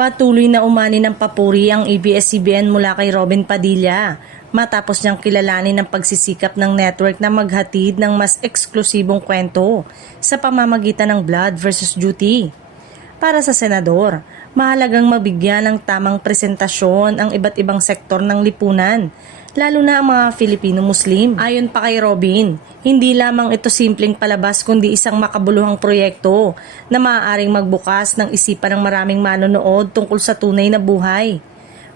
Patuloy na umani ng papuri ang ABS-CBN mula kay Robin Padilla matapos niyang kilalanin ang pagsisikap ng network na maghatid ng mas eksklusibong kwento sa pamamagitan ng Blood versus Duty. Para sa senador, mahalagang mabigyan ng tamang presentasyon ang iba't ibang sektor ng lipunan, lalo na ang mga Filipino-Muslim. Ayon pa kay Robin, hindi lamang ito simpleng palabas kundi isang makabuluhang proyekto na maaaring magbukas ng isipan ng maraming manonood tungkol sa tunay na buhay,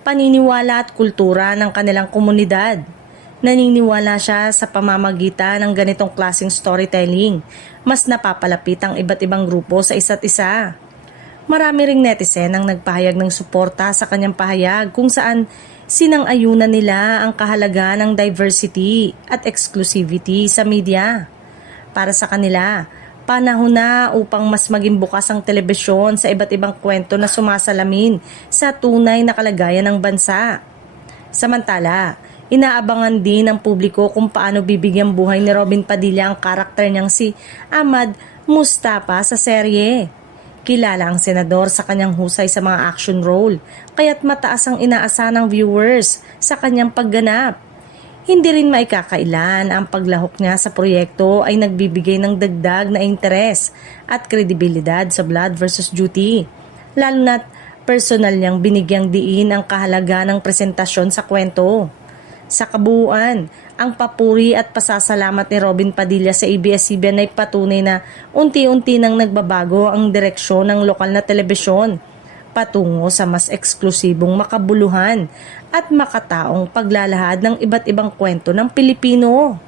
paniniwala at kultura ng kanilang komunidad. Naniniwala siya sa pamamagitan ng ganitong klaseng storytelling, mas napapalapit ang iba't ibang grupo sa isa't isa. Marami ring netizen ang nagpahayag ng suporta sa kanyang pahayag kung saan sinang-ayunan nila ang kahalagaan ng diversity at exclusivity sa media. Para sa kanila, panahon na upang mas maging bukas ang telebisyon sa iba't ibang kwento na sumasalamin sa tunay na kalagayan ng bansa. Samantala, inaabangan din ng publiko kung paano bibigyang buhay ni Robin Padilla ang karakter niyang si Ahmad Mustafa sa serye. Kilala ang senador sa kanyang husay sa mga action role, kaya't mataas ang inaasahan ng viewers sa kanyang pagganap. Hindi rin maikakailan ang paglahok niya sa proyekto ay nagbibigay ng dagdag na interes at kredibilidad sa Blood versus Duty, lalo na't personal niyang binigyang diin ang kahalaga ng presentasyon sa kwento. Sa kabuuan, ang papuri at pasasalamat ni Robin Padilla sa ABS-CBN ay patunay na unti-unti nang nagbabago ang direksyon ng lokal na telebisyon patungo sa mas eksklusibong makabuluhan at makataong paglalahad ng iba't ibang kwento ng Pilipino.